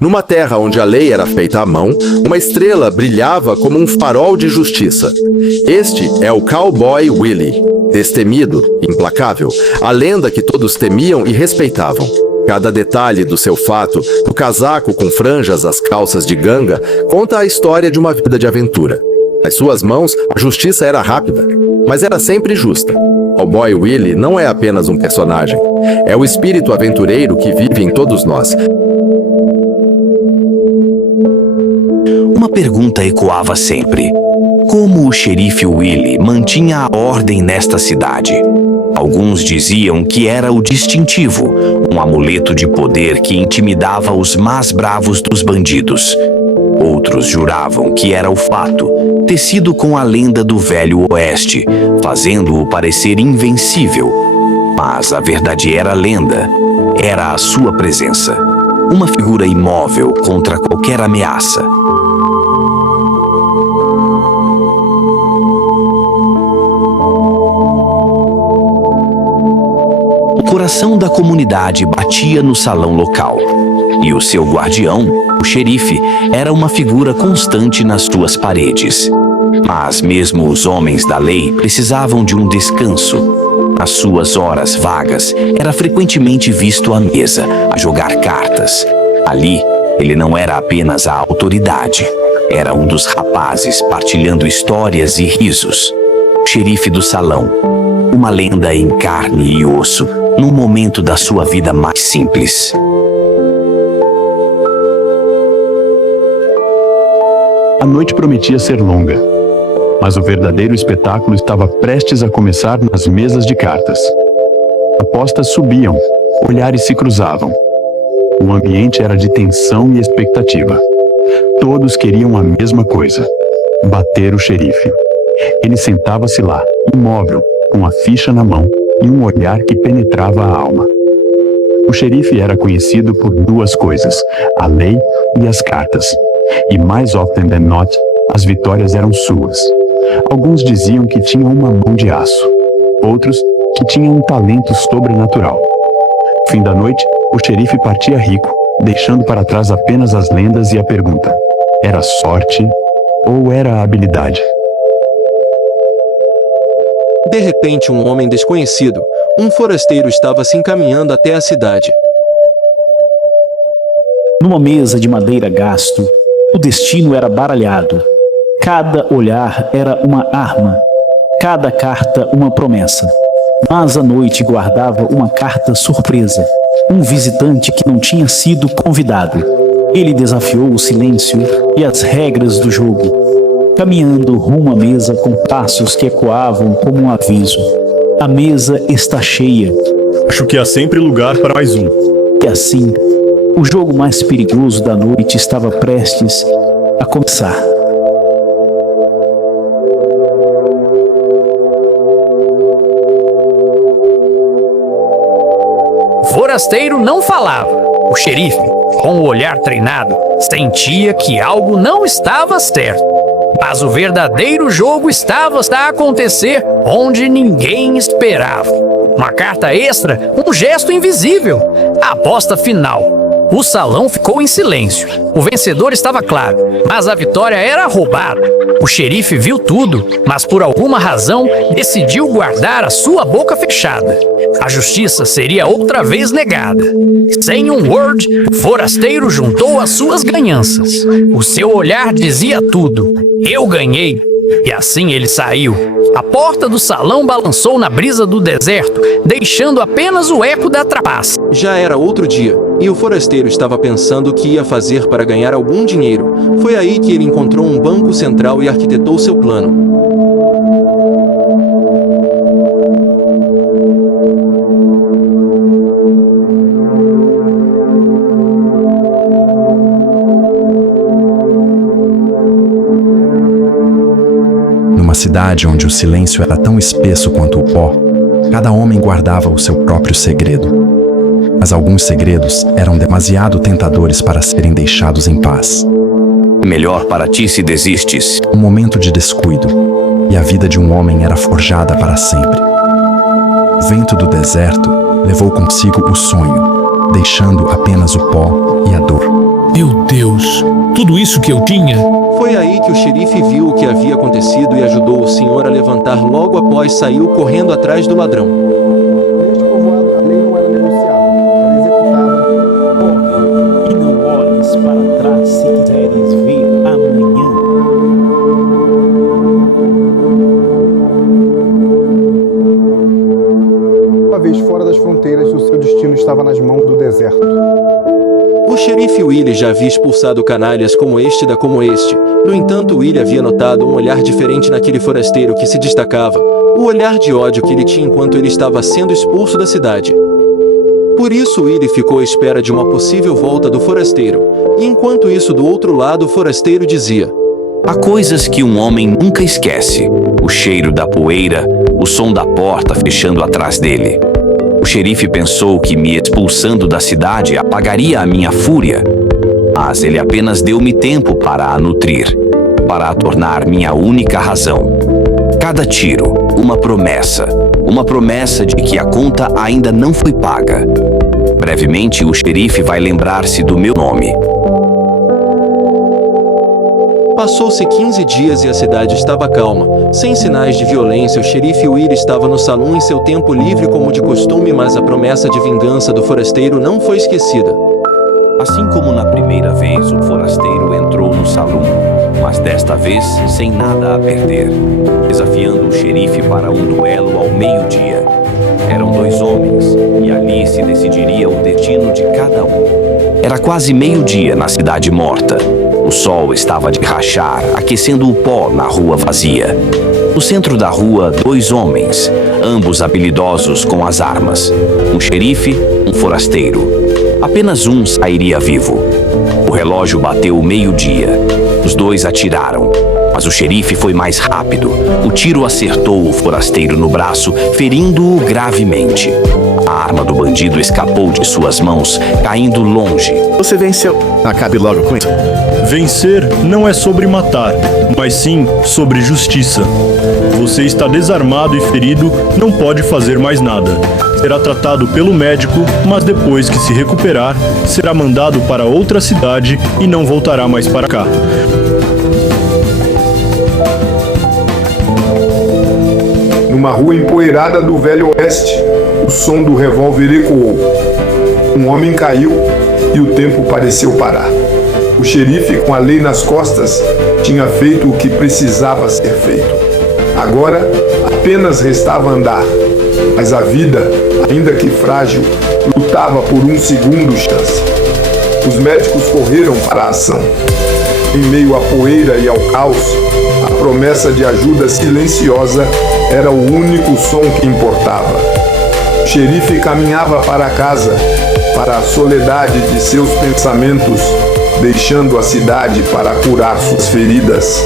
Numa terra onde a lei era feita à mão, uma estrela brilhava como um farol de justiça. Este é o Cowboy Willie, destemido, implacável, a lenda que todos temiam e respeitavam. Cada detalhe do seu fato, do casaco com franjas às calças de ganga, conta a história de uma vida de aventura. Nas suas mãos, a justiça era rápida, mas era sempre justa. Cowboy Willie não é apenas um personagem, é o espírito aventureiro que vive em todos nós. Uma pergunta ecoava sempre: como o xerife Willie mantinha a ordem nesta cidade? Alguns diziam que era o distintivo, um amuleto de poder que intimidava os mais bravos dos bandidos. Outros juravam que era o fato, tecido com a lenda do Velho Oeste, fazendo-o parecer invencível. Mas a verdadeira lenda era a sua presença, uma figura imóvel contra qualquer ameaça. O coração da comunidade batia no salão local, e o seu guardião, o xerife, era uma figura constante nas suas paredes. Mas mesmo os homens da lei precisavam de um descanso. Nas suas horas vagas, era frequentemente visto à mesa, a jogar cartas. Ali, ele não era apenas a autoridade, era um dos rapazes partilhando histórias e risos. O xerife do salão, uma lenda em carne e osso, num momento da sua vida mais simples. A noite prometia ser longa, mas o verdadeiro espetáculo estava prestes a começar nas mesas de cartas. Apostas subiam, olhares se cruzavam. O ambiente era de tensão e expectativa. Todos queriam a mesma coisa: bater o xerife. Ele sentava-se lá, imóvel, com a ficha na mão e um olhar que penetrava a alma. O xerife era conhecido por duas coisas: a lei e as cartas. E mais often than not, as vitórias eram suas. Alguns diziam que tinha uma mão de aço. Outros que tinha um talento sobrenatural. No fim da noite, o xerife partia rico, deixando para trás apenas as lendas e a pergunta: era sorte ou era habilidade? De repente, um homem desconhecido, um forasteiro, estava se encaminhando até a cidade. Numa mesa de madeira gasto, o destino era baralhado. Cada olhar era uma arma, cada carta uma promessa. Mas a noite guardava uma carta surpresa, um visitante que não tinha sido convidado. Ele desafiou o silêncio e as regras do jogo, caminhando rumo à mesa com passos que ecoavam como um aviso. A mesa está cheia. Acho que há sempre lugar para mais um. E assim, o jogo mais perigoso da noite estava prestes a começar. O forasteiro não falava. O xerife, com o olhar treinado, sentia que algo não estava certo. Mas o verdadeiro jogo estava a acontecer onde ninguém esperava. Uma carta extra, um gesto invisível. A aposta final. O salão ficou em silêncio. O vencedor estava claro, mas a vitória era roubada. O xerife viu tudo, mas por alguma razão decidiu guardar a sua boca fechada. A justiça seria outra vez negada. Sem um word, o forasteiro juntou as suas ganhanças. O seu olhar dizia tudo: eu ganhei. E assim ele saiu. A porta do salão balançou na brisa do deserto, deixando apenas o eco da trapaça. Já era outro dia, e o forasteiro estava pensando o que ia fazer para ganhar algum dinheiro. Foi aí que ele encontrou um banco central e arquitetou seu plano. Numa cidade onde o silêncio era tão espesso quanto o pó, cada homem guardava o seu próprio segredo. Mas alguns segredos eram demasiado tentadores para serem deixados em paz. Melhor para ti se desistes. Um momento de descuido, e a vida de um homem era forjada para sempre. O vento do deserto levou consigo o sonho, deixando apenas o pó e a dor. Meu Deus, tudo isso que eu tinha? Foi aí que o xerife viu o que havia acontecido e ajudou o senhor a levantar logo após saiu correndo atrás do ladrão. Neste povoado, a lei não era negociada, era executada. E não olhes para trás se quiseres ver amanhã. Uma vez fora das fronteiras, o seu destino estava nas mãos do deserto. O xerife Willie já havia expulsado canalhas como este. No entanto, Willie havia notado um olhar diferente naquele forasteiro que se destacava, o olhar de ódio que ele tinha enquanto ele estava sendo expulso da cidade. Por isso, Willie ficou à espera de uma possível volta do forasteiro, e enquanto isso do outro lado o forasteiro dizia: Há coisas que um homem nunca esquece: o cheiro da poeira, o som da porta fechando atrás dele. O xerife pensou que me expulsando da cidade apagaria a minha fúria, mas ele apenas deu-me tempo para a nutrir, para a tornar minha única razão. Cada tiro, uma promessa de que a conta ainda não foi paga. Brevemente, o xerife vai lembrar-se do meu nome. Passou-se 15 dias e a cidade estava calma, sem sinais de violência. O xerife Willie estava no salão em seu tempo livre como de costume, mas a promessa de vingança do forasteiro não foi esquecida. Assim como na primeira vez, o forasteiro entrou no salão, mas desta vez sem nada a perder, desafiando o xerife para um duelo ao meio-dia. Eram 2 homens, e ali se decidiria o destino de cada um. Era quase meio-dia na cidade morta. O sol estava de rachar, aquecendo o pó na rua vazia. No centro da rua, 2 homens, ambos habilidosos com as armas. Um xerife, um forasteiro. Apenas um sairia vivo. O relógio bateu o meio-dia. Os 2 atiraram, mas o xerife foi mais rápido. O tiro acertou o forasteiro no braço, ferindo-o gravemente. A arma do bandido escapou de suas mãos, caindo longe. Você venceu. Acabe logo com isso. Vencer não é sobre matar, mas sim sobre justiça. Você está desarmado e ferido, não pode fazer mais nada. Será tratado pelo médico, mas depois que se recuperar, será mandado para outra cidade e não voltará mais para cá. Numa rua empoeirada do Velho Oeste, o som do revólver ecoou. Um homem caiu e o tempo pareceu parar. O xerife, com a lei nas costas, tinha feito o que precisava ser feito. Agora, apenas restava andar. Mas a vida, ainda que frágil, lutava por um segundo chance. Os médicos correram para a ação. Em meio à poeira e ao caos, a promessa de ajuda silenciosa era o único som que importava. O xerife caminhava para casa, para a soledade de seus pensamentos, deixando a cidade para curar suas feridas.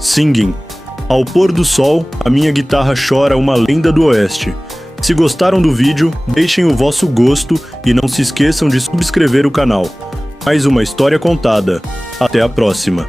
Singing. Ao pôr do sol, a minha guitarra chora uma lenda do oeste. Se gostaram do vídeo, deixem o vosso gosto e não se esqueçam de subscrever o canal. Mais uma história contada. Até a próxima.